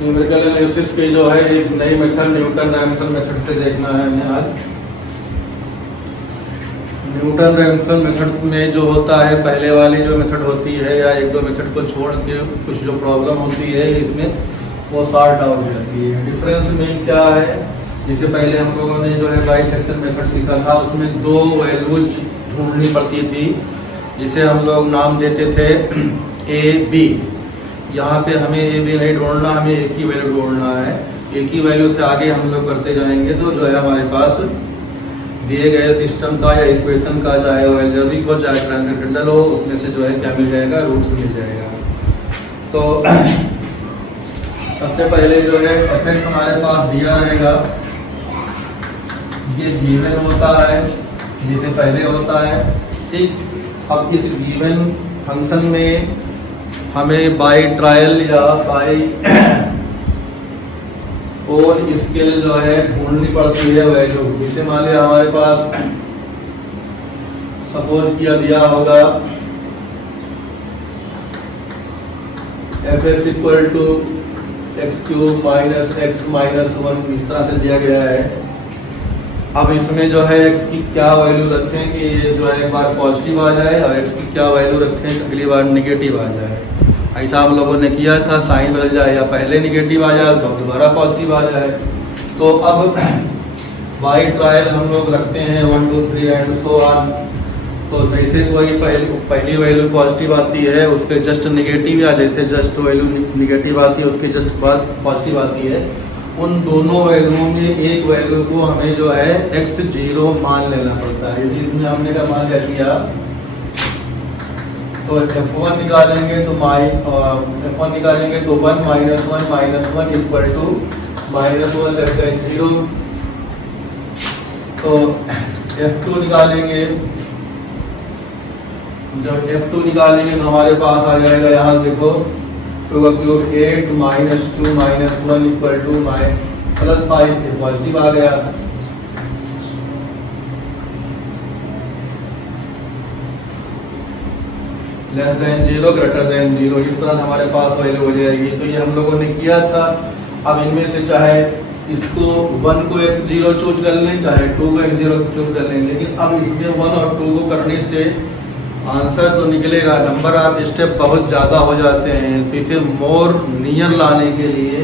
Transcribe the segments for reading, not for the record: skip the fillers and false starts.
Numerical analysis पे जो है एक नई मेथड न्यूटन रैमसन मेथड से देखना है हमें आज। न्यूटन रैमसन मेथड में जो होता है, पहले वाली जो मेथड होती है या एक दो मेथड को छोड़ के कुछ जो प्रॉब्लम होती है इसमें वो सॉर्ट आउट हो जाती है। डिफरेंस में क्या है, जिससे पहले हम लोगों ने जो है बाइसेक्शन मेथड सीखा था, उसमें दो वैल्यूज ढूंढनी पड़ती थी जिसे हम लोग नाम देते थे ए बी। यहाँ पे हमें ए बी नहीं ढूंढना, हमें एक ही वैल्यू ढूंढना है। एक ही वैल्यू से आगे हम लोग करते जाएंगे तो जो है हमारे पास दिए गए सिस्टम का या इक्वेशन का, चाहे वो एल्जेब्रिक हो चाहे ट्रांसेंडेंटल हो, उसमें से जो है क्या मिल जाएगा, रूट्स मिल जाएगा। तो सबसे पहले जो है एफ हमारे पास दिया रहेगा, ये गिवन होता है जिसे पहले होता है, ठीक। अब इस गिवन फंक्शन में हमें बाई ट्रायल या बाई ओन स्केल जो है ढूंढनी पड़ती है वैल्यू। जैसे मान लिया हमारे पास सपोज किया दिया होगा f x equal to x cube minus x minus 1, इस तरह से दिया गया है। अब इसमें जो है x की क्या वैल्यू रखें कि ये जो है एक बार पॉजिटिव आ जाए और x की क्या वैल्यू रखें कि अगली बार निगेटिव आ जाए। ऐसा हम लोगों ने किया था, साइन बदल जाए या पहले निगेटिव आ जाए तो दोबारा पॉजिटिव आ जाए। तो अब बाई ट्रायल हम लोग रखते हैं 1 2 3 एंड सो ऑन। तो जैसे कोई पहली वैल्यू पॉजिटिव आती है उसके जस्ट निगेटिव, या जैसे जस्ट वैल्यू निगेटिव आती है उसके जस्ट बाद पॉजिटिव आती है, उन दोनों वैल्यूओं में एक वैल्यू को हमें जो है x0 मान लेना पड़ता है। जिसमें हमने का मान लिया तो f1 निकालेंगे तो f1 निकालेंगे तो 1 minus 1 equal to -1 less than 0। तो f2 निकालेंगे, जब f2 निकालेंगे तो हमारे पास आ जाएगा, यहाँ देखो 2 का cube 8 minus 2 minus 1 equal to +5, positive आ गया। लेस देन 0 ग्रेटर देन 0, इस तरह हमारे पास वैल्यू हो जाएगी। तो ये हम लोगों ने किया था। अब इनमें से चाहे इसको 1 को x0 चूज कर लें, चाहे 2 को x0 चूज कर लें, लेकिन अब इसमें 1 और 2 को करने से आंसर तो निकलेगा, नंबर ऑफ स्टेप बहुत ज़्यादा हो जाते हैं। तो इसे मोर नियर लाने के लिए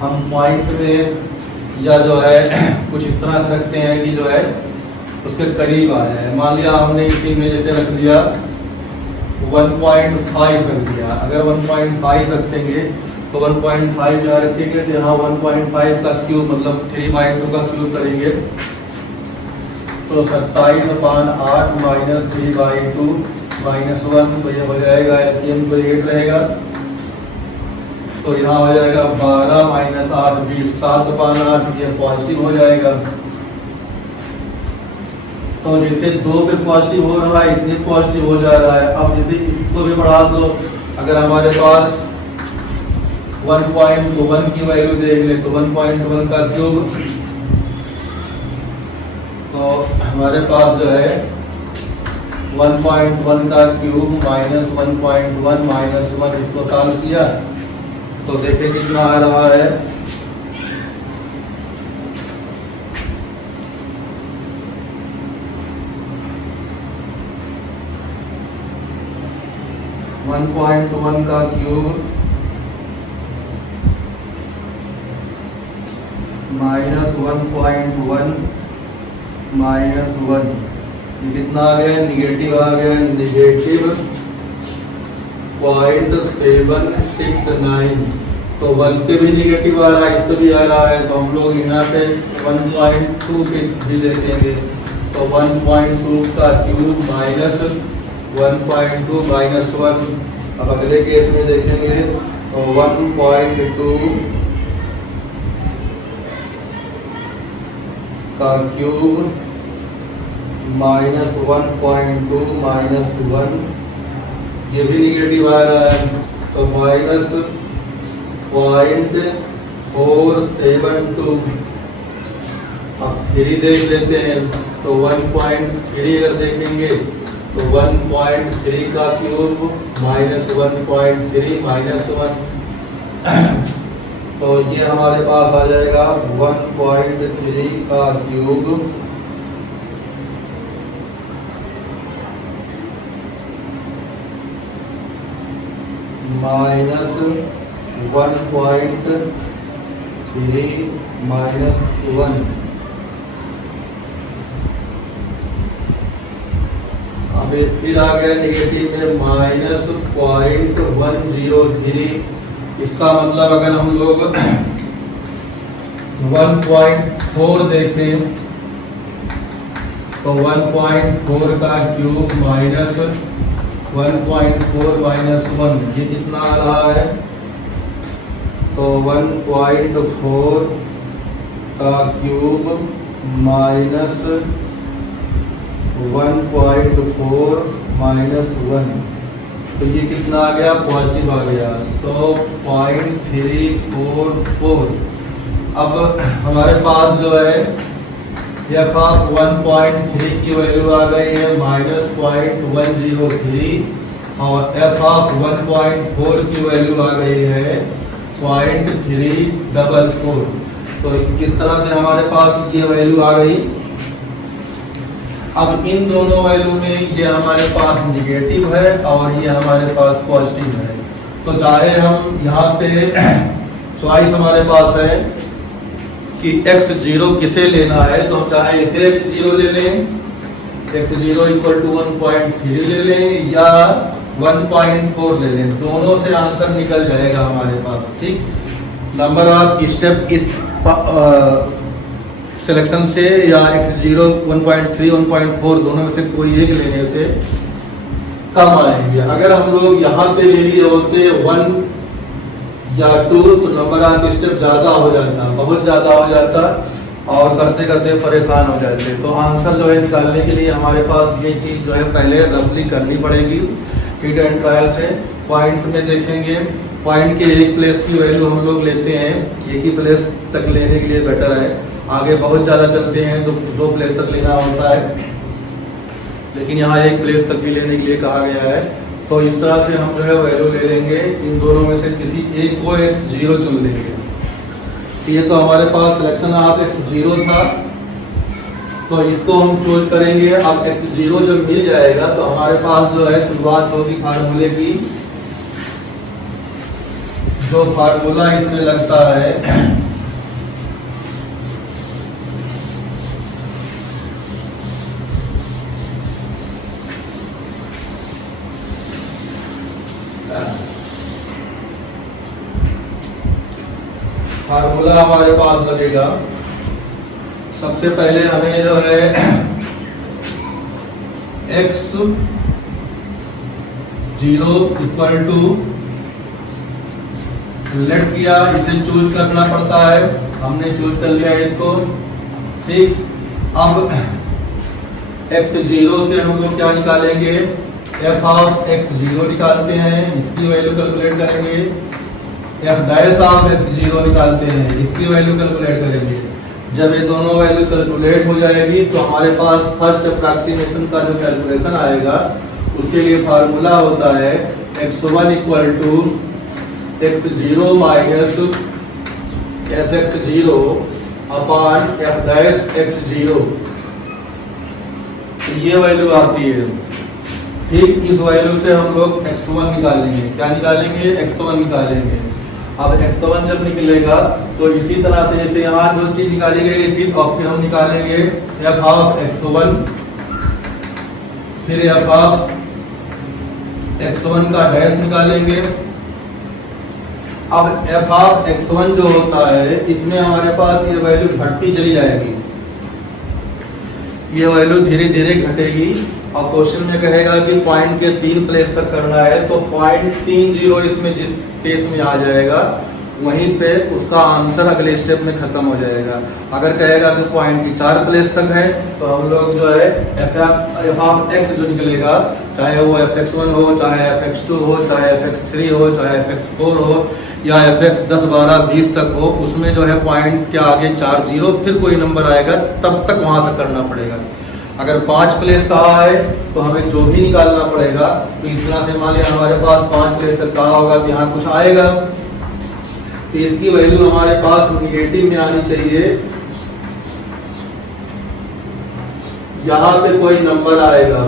हम पॉइंट में या जो है कुछ इस तरह से रखते हैं कि जो है उसके करीब आ जाए। मान लिया हमने इसी में जैसे रख दिया 1.5 रख दिया। अगर 1.5 रखेंगे तो 1.5 यहाँ रखेंगे तो यहाँ 1.5 का क्यूब मतलब 3/2 का क्यूब करेंगे तो 27/8 माइनस 3/2 माइनस 1, तो ये हो जाएगा एलसीएम तो 8 रहेगा। तो यहाँ हो जाएगा 12 माइनस 8 20, 7/8, ये पॉजिटिव हो जाएगा। तो जैसे 2 पे पॉजिटिव हो रहा है, इतने पॉजिटिव हो जा रहा है। अब जैसे इसको भी बढ़ा दो, अगर हमारे पास 1.1 की वैल्यू देख ले तो 1.1 का क्यूब, तो हमारे पास जो है 1.1 का क्यूब माइनस 1.1 माइनस 1, इसको सॉल्व किया तो देखें कितना आ रहा है। 1.1 का क्यूब माइनस 1.1 माइनस 1, ये कितना आ गया, निगेटिव आ गया, निगेटिव 0.769। तो 1 पे भी निगेटिव आ रहा है, इस पे भी आ रहा है, तो हम लोग यहाँ पे 1.2 पे भी देखेंगे तो 1.2 का क्यूब माइनस 1.2 माइनस 1। अब अगले केस में देखेंगे तो 1.2 का क्यूब माइनस 1.2 माइनस 1, ये भी निगेटिव आ रहा है तो माइनस 0.472। अब 3 देख लेते हैं तो 1.3 अगर देखेंगे तो 1.3 का क्यूब माइनस 1.3 माइनस 1, तो ये हमारे पास आ जाएगा 1.3 का क्यूब माइनस 1.3 माइनस 1। अब फिर आ गया नेगेटिव में -0.103। इसका मतलब अगर हम लोग 1.4 देखें तो 1.4 का क्यूब माइनस 1.4 माइनस 1, ये कितना आ रहा है? तो 1.4 का क्यूब माइनस 1.4 माइनस 1, तो ये कितना आ गया? पॉजिटिव आ गया, तो 0.344। अब हमारे पास जो है एफ ऑफ 1.3 की वैल्यू आ गई है -0.103 और एफ ऑफ 1.4 की वैल्यू आ गई है 0.344। तो इस तरह से हमारे पास ये वैल्यू आ गई। अब इन दोनों वैल्यू में ये हमारे पास निगेटिव है और ये हमारे पास पॉजिटिव है, तो चाहे हम यहाँ पे चॉइस हमारे पास है कि x0 किसे लेना है, तो हम चाहे इसे x0 ले लें, x0 इक्वल टू 1.3 ले लें या 1.4 ले लें, दोनों से आंसर निकल जाएगा हमारे पास। ठीक, नंबर ऑफ स्टेप इस सिलेक्शन से या x0 1.3 1.4 दोनों में से कोई एक लेने से कम आएंगे। अगर हम लोग यहाँ पे ले लिए होते 1 या 2 तो नंबर ऑफ स्टेप ज्यादा हो जाता, बहुत ज्यादा हो जाता और करते करते परेशान हो जाते। तो आंसर जो है निकालने के लिए हमारे पास ये चीज जो है पहले रफली करनी पड़ेगी हिट एंड ट्रायल से। पॉइंट में देखेंगे, पॉइंट के एक प्लेस की वैल्यू हम लोग लेते हैं, एक ही प्लेस तक लेने के लिए बेटर है। आगे बहुत ज़्यादा चलते हैं तो 2 प्लेस तक लेना होता है, लेकिन यहाँ एक प्लेस तक भी लेने के लिए कहा गया है। तो इस तरह से हम जो है वैल्यू ले लेंगे, इन दोनों में से किसी एक को x0 चुन लेंगे। ये तो हमारे पास सिलेक्शन ऑफ x0 था, तो इसको हम चूज करेंगे। अब x0 जब मिल जाएगा तो हमारे पास जो है शुरुआत होगी फार्मूले की। जो फार्मूला इसमें लगता है फार्मूला हमारे पास लगेगा। सबसे पहले हमें जो है x0 इक्वल टू लेट किया, इसे चूज करना पड़ता है, हमने चूज कर लिया इसको। ठीक, अब x0 से हम लोग क्या निकालेंगे? f ऑफ x0 निकालते हैं, इसकी वैल्यू कैलकुलेट करेंगे। f डैश ऑफ x0 निकालते हैं, इसकी वैल्यू कैलकुलेट करेंगे। जब ये दोनों वैल्यू कैलकुलेट हो जाएगी तो हमारे पास फर्स्ट अप्रॉक्सीमेशन का जो कैलकुलेशन आएगा उसके लिए फार्मूला होता है x1 equal to x0 minus fx0 upon f dash x0, ये वैल्यू आती है। ठीक, इस वैल्यू से हम लोग x1 निकालेंगे। क्या निकालेंगे? x1 निकालेंगे। अब x1 जब निकलेगा तो इसी तरह से जैसे यहाँ जो चीज निकाली गई थी तो फिर हम निकालेंगे f ऑफ x1, फिर f ऑफ x1 का डैश निकालेंगे। अब f ऑफ x1 जो होता है इसमें हमारे पास ये वैल्यू घटती चली जाएगी, ये वैल्यू धीरे धीरे घटेगी और क्वेश्चन में कहेगा कि पॉइंट के 3 प्लेस तक करना है, तो 0.30 इसमें जिस केस में आ जाएगा वहीं पे उसका आंसर अगले स्टेप में खत्म हो जाएगा। अगर कहेगा कि पॉइंट की 4 प्लेस तक है तो हम लोग जो है f ऑफ x जो निकलेगा, चाहे वो fx1 हो, चाहे fx2 हो, चाहे fx3 हो, चाहे fx4 हो या fx 10 12 20 तक हो, उसमें जो है पॉइंट के आगे 4 0 फिर कोई नंबर आएगा तब तक वहां तक करना पड़ेगा। अगर 5 प्लेस कहा है तो हमें जो भी निकालना पड़ेगा, तो इस तरह से मान लिया हमारे पास 5 प्लेस तक कहा होगा कि यहाँ कुछ आएगा, तो इसकी वैल्यू हमारे पास निगेटिव में आनी चाहिए। यहाँ पे कोई नंबर आएगा,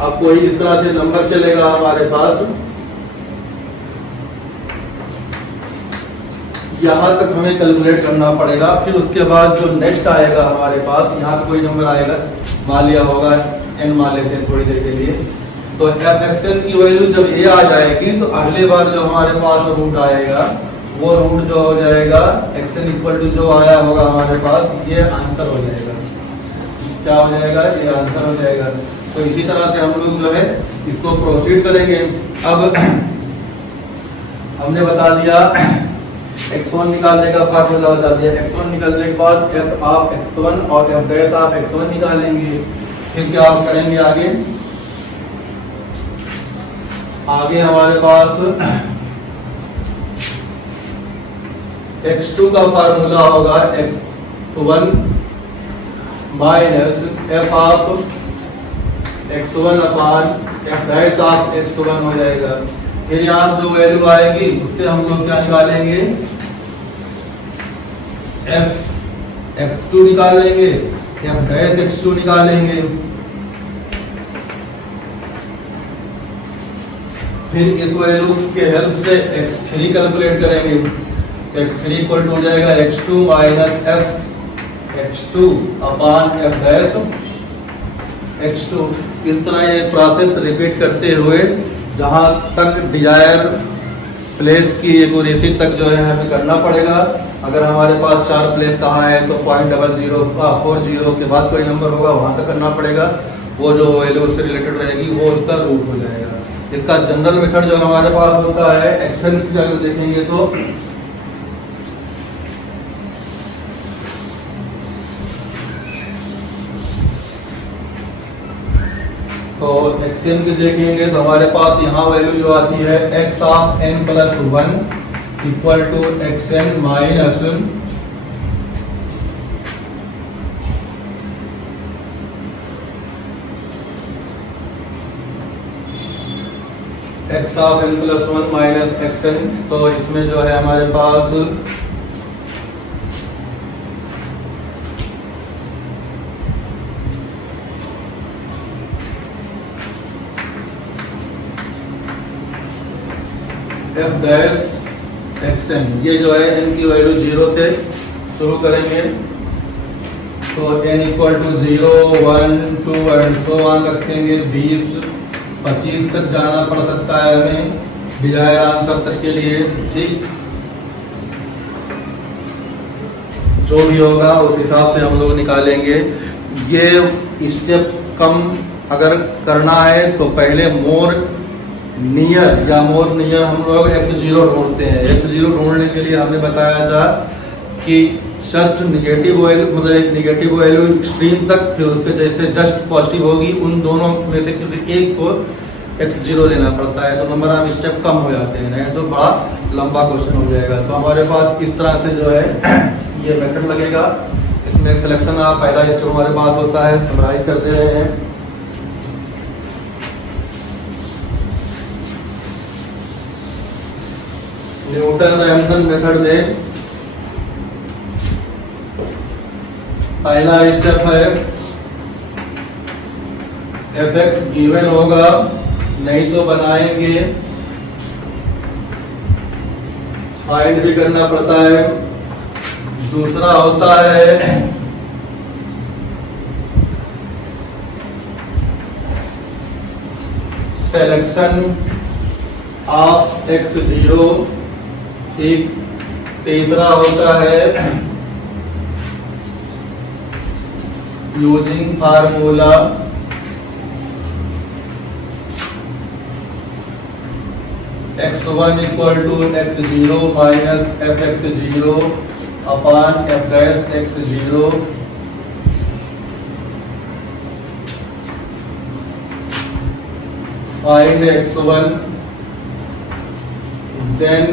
अब कोई इस तरह से नंबर चलेगा हमारे पास, यहाँ तक हमें कैलकुलेट करना पड़ेगा। फिर उसके बाद जो नेक्स्ट आएगा हमारे पास, यहाँ पे कोई नंबर आएगा, मान लिया होगा n, मान लेते हैं थोड़ी देर के लिए। तो fxn की वैल्यू जब ये आ जाएगी तो अगले बार जो हमारे पास रूट आएगा वो रूट जो हो जाएगा xn इक्वल टू जो आया होगा हमारे पास, ये आंसर हो जाएगा। क्या हो जाएगा? ये आंसर हो जाएगा। तो इसी तरह से हम लोग जो है इसको प्रोसीड करेंगे। अब हमने बता दिया x1 निकालने का फार्मूला बता दिया। x1 निकालने के बाद f ऑफ x1 और f डैश ऑफ x1 निकालेंगे। फिर क्या आप करेंगे आगे? आगे हमारे पास x2 का फार्मूला होगा x1 minus f of x1 upon f dash of x1 हो जाएगा। फिर यहाँ जो वैल्यू आएगी उससे हम लोग क्या निकालेंगे? f x2 निकालेंगे, f डैश x2 निकालेंगे। फिर इस वैल्यू के हेल्प से x3 कैलकुलेट करेंगे। x3 इक्वल टू हो जाएगा x2 माइनस f x2 अपान f डैश x2। इस तरह ये प्रोसेस रिपीट करते हुए जहां तक डिजायर प्लेस की एक्यूरेसी तक जो है हमें करना पड़ेगा। अगर हमारे पास 4 प्लेस कहाँ है तो 0.0040 के बाद कोई नंबर होगा वहां तक करना पड़ेगा। वो जो वैल्यू से रिलेटेड रहेगी वो उसका रूट हो जाएगा। इसका जनरल मेथड जो हमारे पास होता है एक्सेल की अगर देखेंगे तो एक्सएन की देखेंगे तो हमारे पास यहाँ वैल्यू जो आती है x of n plus 1 equal to xn minus x of n plus 1 minus xn। तो इसमें जो है हमारे पास f डैश xn, ये जो है n की वैल्यू 0 से शुरू करेंगे तो n equal to 0, 1, 2 and so on रखेंगे। 20, 25 तक जाना पड़ सकता है हमें डिजायर आंसर तक के लिए। ठीक, जो भी होगा उस हिसाब से हम लोग निकालेंगे। ये स्टेप कम अगर करना है तो पहले मोर नियर हम लोग x0 ढूंढते हैं। x0 ढूंढने के लिए हमने बताया था कि जस्ट निगेटिव वैल्यू, मतलब एक निगेटिव वैल्यू एक्सट्रीम तक, फिर उस पर जैसे जस्ट पॉजिटिव होगी उन दोनों में से किसी एक को x0 लेना पड़ता है तो नंबर ऑफ स्टेप कम हो जाते हैं, नहीं तो बड़ा लंबा क्वेश्चन हो जाएगा। तो हमारे पास इस तरह से जो है ये मेथड लगेगा। इसमें सिलेक्शन का पहला स्टेप हमारे पास होता है, समराइज कर दे रहे हैं। न्यूटन रैमसन मेथड में पहला स्टेप है fx गिवन होगा, नहीं तो बनाएंगे, फाइंड भी करना पड़ता है। दूसरा होता है सिलेक्शन ऑफ x0। ठीक, तीसरा होता है using formula x1 equal to x0 minus fx0 upon f dash x0। Find x1, then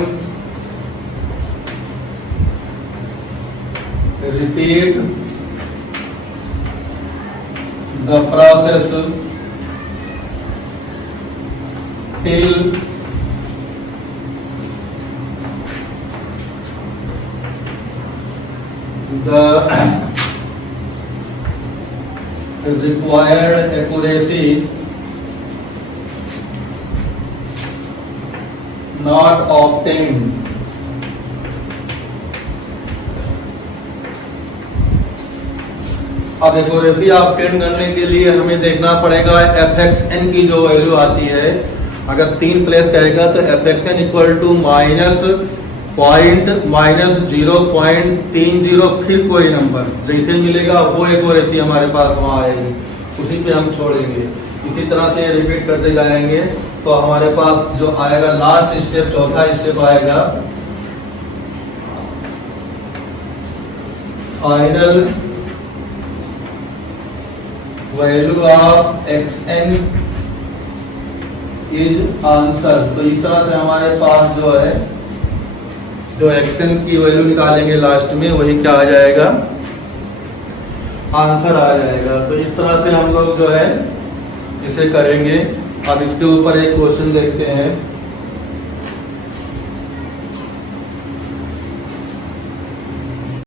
repeat the process till the required accuracy not obtained अब एक्यूरेसी ऑब्टेन करने के लिए हमें देखना पड़ेगा एफ एक्स एन की जो वैल्यू आती है। अगर 3 प्लेस कहेगा तो f x n equal to -0.30 फिर कोई नंबर जैसे मिलेगा वो एक्यूरेसी हमारे पास वहां आएगी, उसी पे हम छोड़ेंगे। इसी तरह से रिपीट करते जाएंगे तो हमारे पास जो आएगा लास्ट स्टेप, चौथा स्टेप आएगा final value of x n is answer. तो इस तरह से हमारे पास जो है जो एक्स एन की वैल्यू निकालेंगे लास्ट में वही क्या आ जाएगा, आंसर आ जाएगा। तो इस तरह से हम लोग जो है इसे करेंगे। अब इसके ऊपर एक क्वेश्चन देखते हैं।